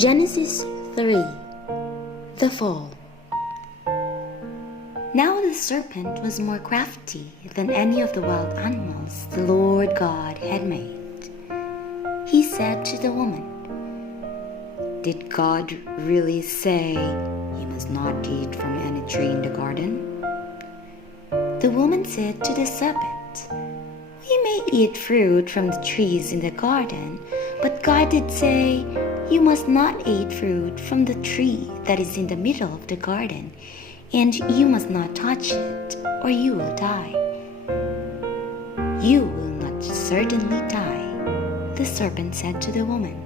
Genesis 3. The Fall. Now the serpent was more crafty than any of the wild animals the Lord God had made. He said to the woman, "Did God really say you must not eat from any tree in the garden?" The woman said to the serpent, "We may eat fruit from the trees in the garden, but God did say, 'You must not eat fruit from the tree that is in the middle of the garden, and you must not touch it, or you will die.'" "You will not certainly die," the serpent said to the woman.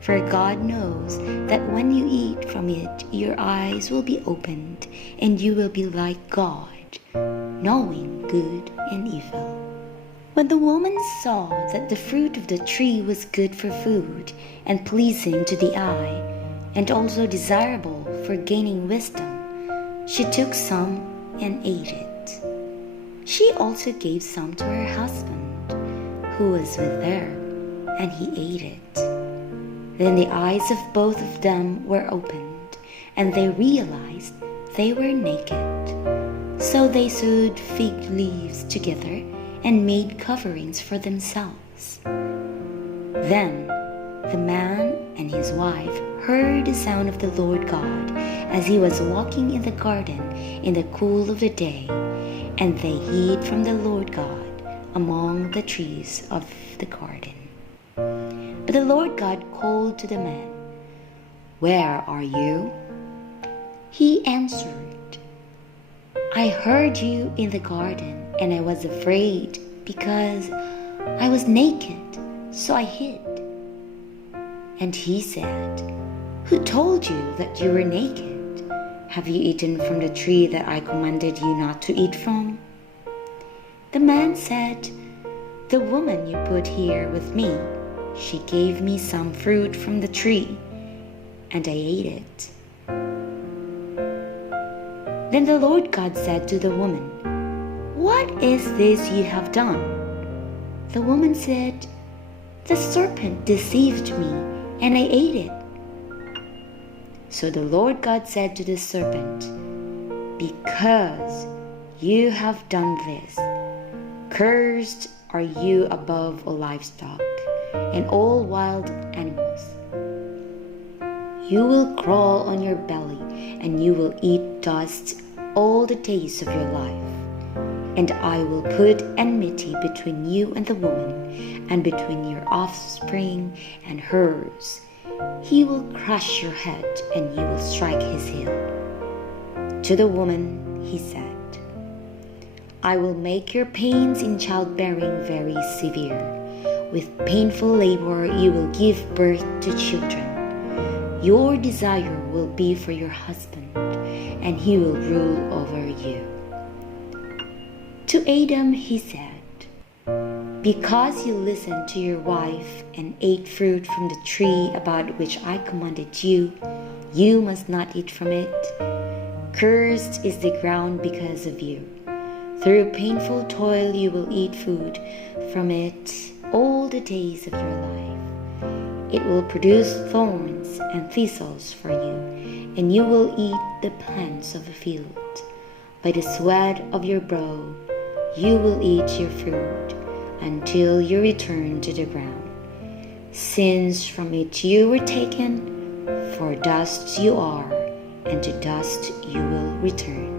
"For God knows that when you eat from it, your eyes will be opened, and you will be like God, knowing good and evil." When the woman saw that the fruit of the tree was good for food and pleasing to the eye, and also desirable for gaining wisdom, she took some and ate it. She also gave some to her husband, who was with her, and he ate it. Then the eyes of both of them were opened, and they realized they were naked. So they sewed fig leaves together and made coverings for themselves. Then the man and his wife heard the sound of the Lord God as he was walking in the garden in the cool of the day, and they hid from the Lord God among the trees of the garden. But the Lord God called to the man, "Where are you?" He answered, "I heard you in the garden, and I was afraid because I was naked, so I hid." And he said, "Who told you that you were naked? Have you eaten from the tree that I commanded you not to eat from?" The man said, "The woman you put here with me, she gave me some fruit from the tree, and I ate it." Then the Lord God said to the woman, "What is this you have done?" The woman said, "The serpent deceived me, and I ate it." So the Lord God said to the serpent, "Because you have done this, cursed are you above all livestock and all wild animals. You will crawl on your belly, and you will eat dust all the days of your life. And I will put enmity between you and the woman, and between your offspring and hers. He will crush your head, and you will strike his heel." To the woman he said, "I will make your pains in childbearing very severe. With painful labor you will give birth to children. Your desire will be for your husband, and he will rule over you." To Adam he said, "Because you listened to your wife and ate fruit from the tree about which I commanded you, you must not eat from it. Cursed is the ground because of you. Through painful toil you will eat food from it all the days of your life. It will produce thorns and thistles for you, and you will eat the plants of the field. By the sweat of your brow you will eat your food until you return to the ground, since from it you were taken, for dust you are, and to dust you will return."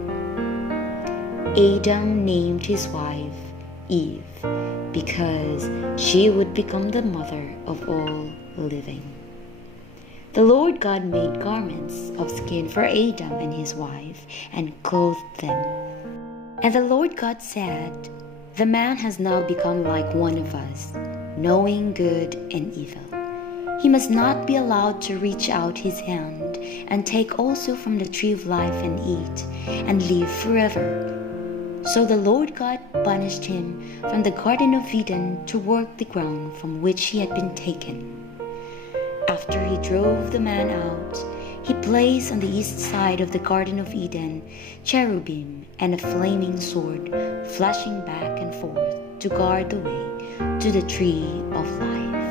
Adam named his wife Eve, because she would become the mother of all living. The Lord God made garments of skin for Adam and his wife, and clothed them. And the Lord God said, "The man has now become like one of us, knowing good and evil. He must not be allowed to reach out his hand and take also from the tree of life and eat, and live forever." So the Lord God banished him from the Garden of Eden to work the ground from which he had been taken. After he drove the man out, he placed on the east side of the Garden of Eden cherubim and a flaming sword, flashing back and forth to guard the way to the tree of life.